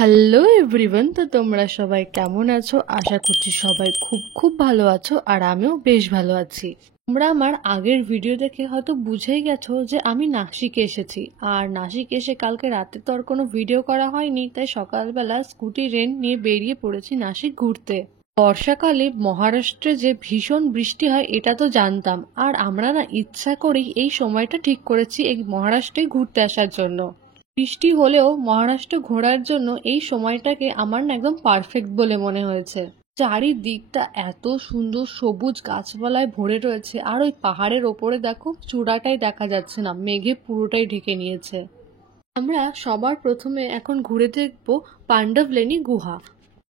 Hello everyone, তো তোমরা সবাই কেমন আছো? আশা করছি সবাই খুব খুব ভালো আছো, আর আমিও বেশ ভালো আছি। তোমরা আমার আগের ভিডিও দেখে হয়তো বুঝেই গেছো যে আমি নাসিকে এসেছি। আর নাসিক এসে কালকে রাতে তো আর কোনো ভিডিও করা হয়নি, তাই সকালবেলা স্কুটি রেন্ট নিয়ে বেরিয়ে পড়েছি নাসিক ঘুরতে। বর্ষাকালে মহারাষ্ট্রে যে ভীষণ বৃষ্টি হয় এটা তো জানতাম, আর আমরা না ইচ্ছা করেই এই সময়টা ঠিক করেছি এই মহারাষ্ট্রে ঘুরতে আসার জন্য। বৃষ্টি হলেও মহারাষ্ট্র ঘোরার জন্য এই সময়টাকে আমার না একদম পারফেক্ট বলে মনে হয়েছে। চারিদিকটা এত সুন্দর সবুজ গাছপালায় ভরে রয়েছে, আর ওই পাহাড়ের ওপরে দেখো চূড়াটাই দেখা যাচ্ছে না, মেঘে পুরোটাই ঢেকে নিয়েছে। আমরা সবার প্রথমে এখন ঘুরে দেখব পাণ্ডবলেনি গুহা।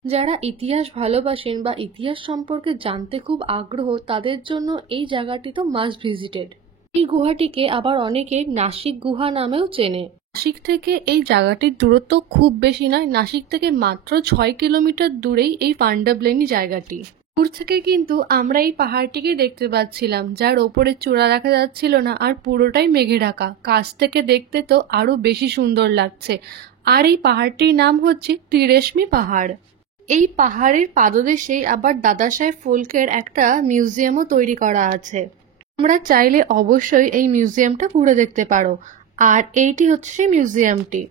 যারা ইতিহাস ভালোবাসেন বা ইতিহাস সম্পর্কে জানতে খুব আগ্রহ, তাদের জন্য এই জায়গাটি তো মাস্ট ভিজিটেড। এই গুহাটিকে আবার অনেকে নাসিক গুহা নামেও চেনে। নাসিক থেকে এই জায়গাটির দূরত্ব খুব বেশি নয়, নাসিক থেকে মাত্র 6 কিলোমিটার দূরেই এই পাণ্ডবলেনি জায়গাটি। দূর থেকে কিন্তু আমরা এই পাহাড়টিকে দেখতে পাচ্ছিলাম, যার ওপরে চূড়া দেখা যাচ্ছিল না, আর পুরোটাই মেঘে ঢাকা। কাছ থেকে দেখতে তো আরো বেশি সুন্দর লাগছে। আর এই পাহাড়টির নাম হচ্ছে ত্রিরেশমি পাহাড়। এই পাহাড়ের পাদদেশেই আবার দাদাসাহেব ফালকের একটা মিউজিয়ামও তৈরি করা আছে। তোমরা চাইলে অবশ্যই এই মিউজিয়ামটা ঘুরে দেখতে পারো। আর এইটি হচ্ছে সেই মিউজিয়ামটি।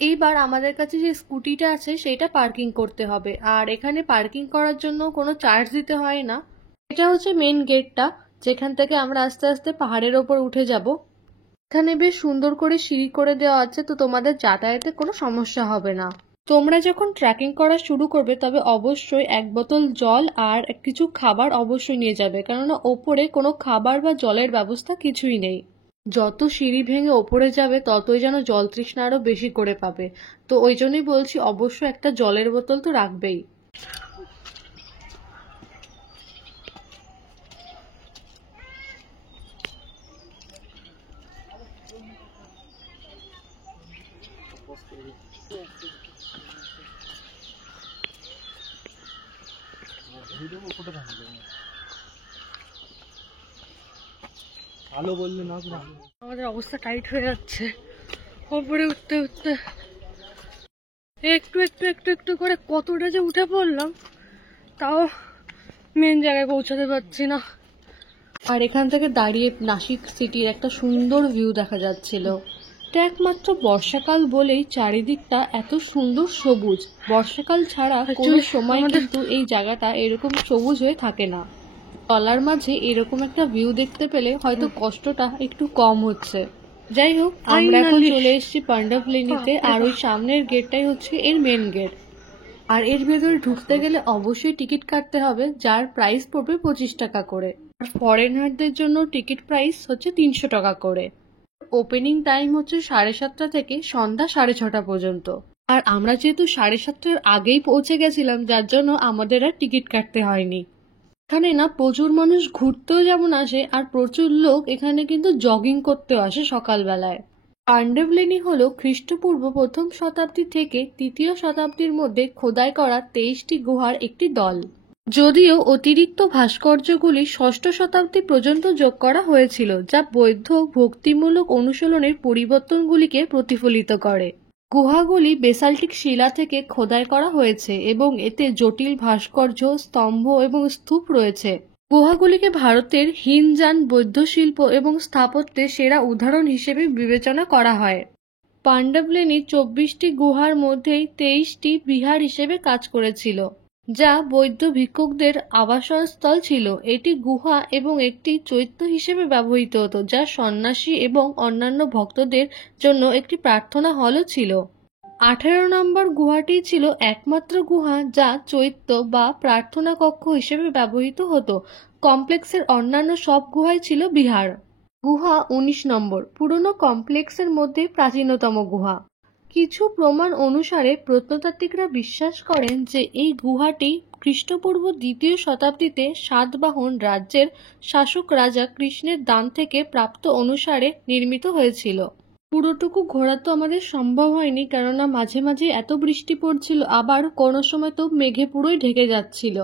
এইবার আমাদের কাছে যে স্কুটিটা আছে সেটা পার্কিং করতে হবে, আর এখানে পার্কিং করার জন্য কোনো চার্জ দিতে হয় না। এটা হচ্ছে মেন গেটটা, যেখান থেকে আমরা আস্তে আস্তে পাহাড়ের ওপর উঠে যাব। এখানে বেশ সুন্দর করে সিঁড়ি করে দেওয়া আছে, তো তোমাদের যাতায়াতে কোনো সমস্যা হবে না। তোমরা যখন ট্রেকিং করা শুরু করবে তবে অবশ্যই 1 বোতল জল আর কিছু খাবার অবশ্যই নিয়ে যাবে, কেননা ওপরে কোনো খাবার বা জলের ব্যবস্থা কিছুই নেই। যত সিঁড়ি ভেঙে ওপরে যাবে ততই যেন জল তৃষ্ণা আরো বেশি করে পাবে, তো ওই জন্যই বলছি অবশ্যই একটা জলের বোতল তো রাখবেই। আমাদের অবস্থা টাইট হয়ে যাচ্ছে ওপরে উঠতে উঠতে। একটু একটু একটু একটু করে কতটা যে উঠে পড়লাম, তাও মেন জায়গায় পৌঁছাতে পারছি না। আর এখান থেকে দাঁড়িয়ে নাসিক সিটির একটা সুন্দর ভিউ দেখা যাচ্ছিল। এটা একমাত্র বর্ষাকাল বলেই চারিদিকটা এত সুন্দর সবুজ। বর্ষাকাল ছাড়া কোনো সময় কিন্তু এই জায়গাটা এরকম সবুজ হয়ে থাকে না। তলার মাঝে এরকম একটা ভিউ দেখতে পেলে হয়তো কষ্টটা একটু কম হচ্ছে। যাই হোক, আমরা এখন চলে এসেছি পাণ্ডবলেনিতে, আর ওই সামনের গেটটাই হচ্ছে এর মেন গেট। আর এর ভেতরে ঢুকতে গেলে অবশ্যই টিকিট কাটতে হবে, যার প্রাইস পড়বে 25 টাকা করে। আর ফরেনারদের জন্য টিকিট প্রাইস হচ্ছে 300 টাকা করে। ওপেনিং টাইম হচ্ছে 7:30 থেকে সন্ধ্যা 6:30 পর্যন্ত। আর আমরা যেহেতু 7:30টার আগেই পৌঁছে গেছিলাম, যার জন্য আমাদের আর টিকিট কাটতে হয়নি। এখানে না প্রচুর মানুষ ঘুরতেও যেমন আসে, আর প্রচুর লোক এখানে কিন্তু জগিং করতেও আসে সকালবেলায়। পাণ্ডবলেনি হলো খ্রিস্টপূর্ব 1ম শতাব্দী থেকে 3য় শতাব্দীর মধ্যে খোদাই করা 23টি গুহার একটি দল। যদিও অতিরিক্ত ভাস্কর্যগুলি 6ষ্ঠ শতাব্দী পর্যন্ত যোগ করা হয়েছিল, যা বৌদ্ধ ভক্তিমূলক অনুশীলনের পরিবর্তনগুলিকে প্রতিফলিত করে। গুহাগুলি বেসাল্টিক শিলা থেকে খোদাই করা হয়েছে এবং এতে জটিল ভাস্কর্য, স্তম্ভ এবং স্তূপ রয়েছে। গুহাগুলিকে ভারতের হিনজান বৌদ্ধ শিল্প এবং স্থাপত্যের সেরা উদাহরণ হিসেবে বিবেচনা করা হয়। পাণ্ডবলেনি 24টি গুহার মধ্যেই 23টি বিহার হিসেবে কাজ করেছিল, যা বৌদ্ধ ভিক্ষুকদের আবাসস্থল ছিল। এটি গুহা এবং একটি চৈত্য হিসেবে ব্যবহৃত হতো, যা সন্ন্যাসী এবং অন্যান্য ভক্তদের জন্য একটি প্রার্থনা হলও ছিল। 18 নম্বর গুহাটি ছিল একমাত্র গুহা যা চৈত্য বা প্রার্থনা কক্ষ হিসেবে ব্যবহৃত হতো। কমপ্লেক্সের অন্যান্য সব গুহাই ছিল বিহার। গুহা 19 নম্বর পুরনো কমপ্লেক্সের মধ্যে প্রাচীনতম গুহা। কিছু প্রমাণ অনুসারে প্রত্নতাত্ত্বিকরা বিশ্বাস করেন যে এই গুহাটি খ্রিস্টপূর্ব 2য় শতাব্দীতে সাতবাহন রাজ্যের শাসক রাজা কৃষ্ণের দান থেকে প্রাপ্ত অনুসারে নির্মিত হয়েছিল। পুরোটুকু ঘোরা তো আমাদের সম্ভব হয়নি, কেননা মাঝে মাঝে এত বৃষ্টি পড়ছিল, আবার কোনো সময় তো মেঘে পুরোই ঢেকে যাচ্ছিল।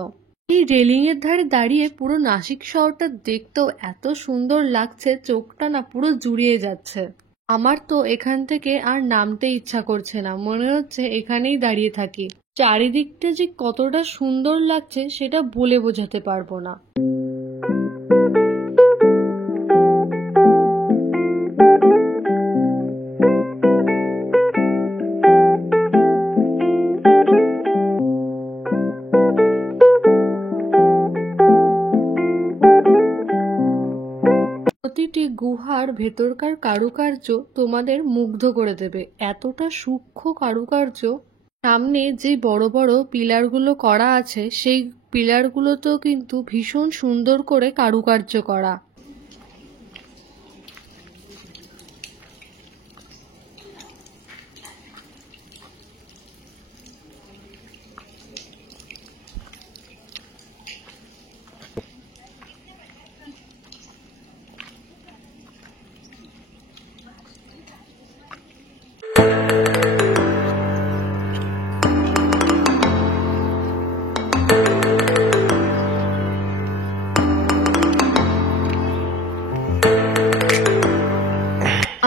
এই রেলিং এর ধারে দাঁড়িয়ে পুরো নাসিক শহরটা দেখতেও এত সুন্দর লাগছে, চোখটা না পুরো জুড়িয়ে যাচ্ছে। আমার তো এখান থেকে আর নামতে ইচ্ছা করছে না, মনে হচ্ছে এখানেই দাঁড়িয়ে থাকি। চারিদিকটা যে কতটা সুন্দর লাগছে সেটা বলে বোঝাতে পারবো না। প্রতিটি গুহার ভেতরকার কারুকার্য তোমাদের মুগ্ধ করে দেবে, এতটা সূক্ষ্ম কারুকার্য। সামনে যে বড় বড় পিলারগুলো করা আছে সেই পিলারগুলোতেও কিন্তু ভীষণ সুন্দর করে কারুকার্য করা।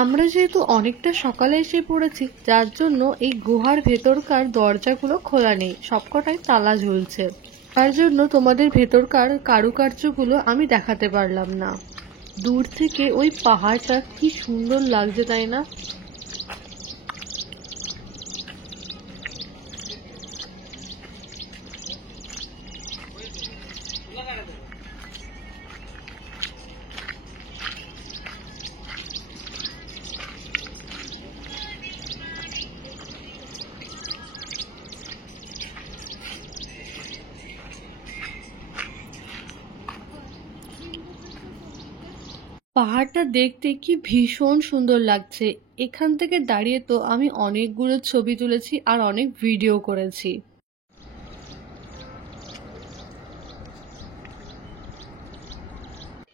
আমরা যেহেতু অনেকটা সকালে এসে পড়েছি, যার জন্য এই গুহার ভেতরকার দরজাগুলো খোলা নেই, সবকটাই তালা ঝুলছে। তার জন্য তোমাদের ভেতরকার কারুকার্যগুলো আমি দেখাতে পারলাম না। দূর থেকে ওই পাহাড়টা কি সুন্দর লাগছে, তাই না? পাহাড়টা দেখতে কি ভীষণ সুন্দর লাগছে। এখান থেকে দাঁড়িয়ে তো আমি অনেকগুলো ছবি তুলেছি আর অনেক ভিডিও করেছি।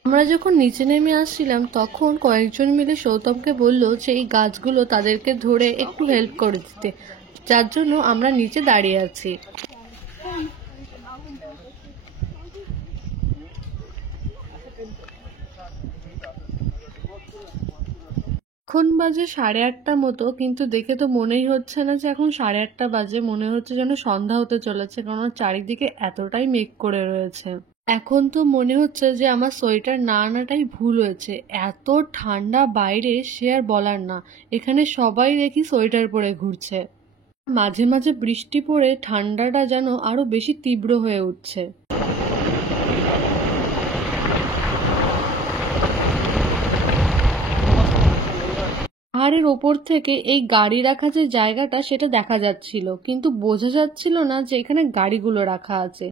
আমরা যখন নিচে নেমে আসছিলাম তখন কয়েকজন মিলে সৌতমকে বলল যে এই গাছগুলো তাদেরকে ধরে একটু হেল্প করে দিতে, যার জন্য আমরা নিচে দাঁড়িয়ে আছি। এখন বাজে 8:30 মতো, কিন্তু দেখে তো মনেই হচ্ছে না যে এখন 8:30 বাজে, মনে হচ্ছে যেন সন্ধ্যা হতে চলেছে, কারণ চারিদিকে এতটাই মেঘ করে রয়েছে। এখন তো মনে হচ্ছে যে আমার সোয়েটার না আনাটাই ভুল হয়েছে, এত ঠান্ডা বাইরে সে আর বলার না। এখানে সবাই দেখি সোয়েটার পরে ঘুরছে। মাঝে মাঝে বৃষ্টি পড়ে ঠান্ডাটা যেন আরো বেশি তীব্র হয়ে উঠছে। পাহাড়ের ওপর থেকে এই গাড়ি রাখা যে জায়গাটা সেটা দেখা যাচ্ছিল, কিন্তু বোঝা যাচ্ছিল না যে এখানে গাড়িগুলো রাখা আছে।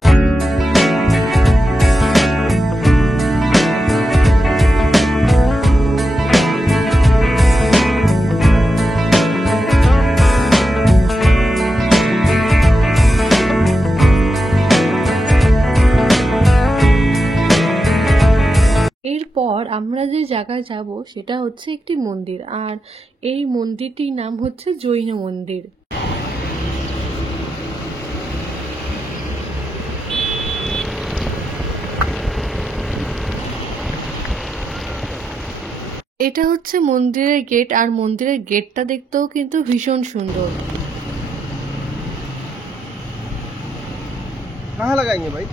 এরপর আমরা যে জায়গায় যাব সেটা হচ্ছে একটি মন্দির, আর এই মন্দিরটির নাম হচ্ছে জৈন মন্দির। এটা হচ্ছে মন্দিরের গেট, আর মন্দিরের গেটটা দেখতেও কিন্তু ভীষণ সুন্দর। कहाँ लगाएंगे भाई?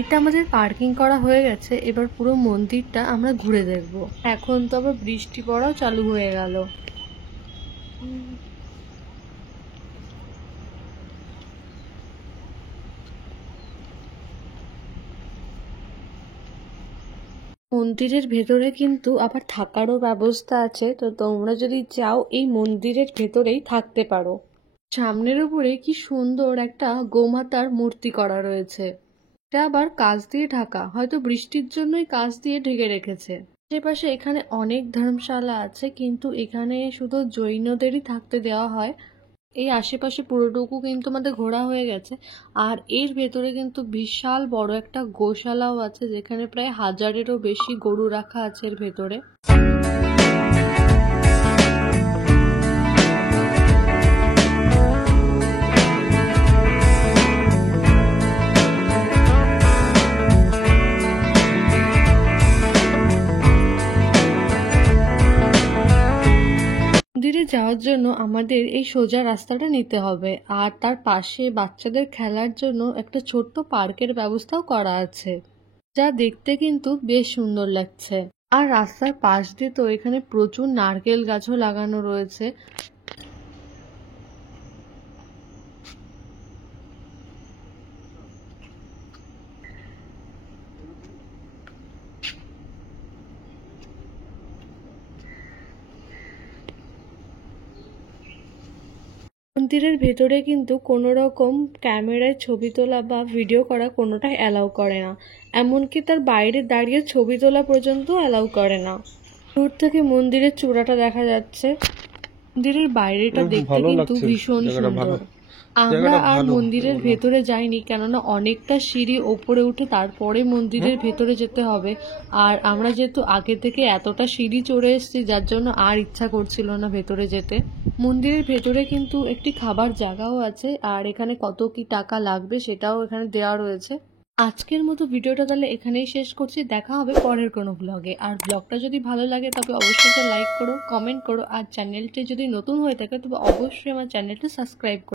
এটা আমাদের পার্কিং করা হয়ে গেছে, এবার পুরো মন্দিরটা আমরা ঘুরে দেখব। এখন তো আবার বৃষ্টি পড়াও চালু হয়ে গেল। মন্দিরের ভেতরে কিন্তু আবার থাকারও ব্যবস্থা আছে, তো তোমরা যদি চাও এই মন্দিরের ভেতরেই থাকতে পারো। সামনের উপরে কি সুন্দর একটা গোমাতার মূর্তি করা রয়েছে, এটা আবার কাঁচ দিয়ে ঢাকা, হয়তো বৃষ্টির জন্যই কাঁচ দিয়ে ঢেকে রেখেছে। আশেপাশে এখানে অনেক ধর্মশালা আছে, কিন্তু এখানে শুধু জৈনদেরই থাকতে দেওয়া হয়। এই আশেপাশে পুরোটুকু কিন্তু আমাদের ঘোরা হয়ে গেছে। আর এর ভেতরে কিন্তু বিশাল বড় একটা গোশালাও আছে, যেখানে প্রায় 1000-এরও বেশি গরু রাখা আছে এর ভেতরে। মন্দিরে যাওয়ার জন্য আমাদের এই সোজা রাস্তাটা নিতে হবে, আর তার পাশে বাচ্চাদের খেলার জন্য একটা ছোট্ট পার্কের ব্যবস্থাও করা আছে, যা দেখতে কিন্তু বেশ সুন্দর লাগছে। আর রাস্তার পাশ দিয়ে তো এখানে প্রচুর নারকেল গাছও লাগানো রয়েছে। মন্দিরের ভেতরে কিন্তু কোনো রকম ক্যামেরায় ছবি তোলা বা ভিডিও করা কোনোটাই অ্যালাউ করে না, এমনকি তার বাইরে দাঁড়িয়ে ছবি তোলা পর্যন্ত অ্যালাউ করে না। দূর থেকে মন্দিরের চূড়াটা দেখা যাচ্ছে। মন্দিরের বাইরেটা দেখতে কিন্তু ভীষণ সুন্দর। আমরা আর মন্দিরের ভেতরে যাইনি, কেননা অনেকটা সিঁড়ি ওপরে উঠে তারপরে মন্দিরের ভেতরে যেতে হবে, আর আমরা যেহেতু আগে থেকে এতটা সিঁড়ি চড়ে এসেছি, যার জন্য আর ইচ্ছা করছিল না ভেতরে যেতে। মন্দিরের ভেতরে কিন্তু একটি খাবার জায়গাও আছে, আর এখানে কত কি টাকা লাগবে সেটাও এখানে দেওয়া রয়েছে। আজকের মতো ভিডিওটা তাহলে এখানেই শেষ করছি, দেখা হবে পরের কোনো ব্লগে। আর ব্লগটা যদি ভালো লাগে তবে অবশ্যই একটা লাইক করো, কমেন্ট করো, আর চ্যানেলটি যদি নতুন হয়ে থাকে তবে অবশ্যই আমার চ্যানেলটা সাবস্ক্রাইব করো।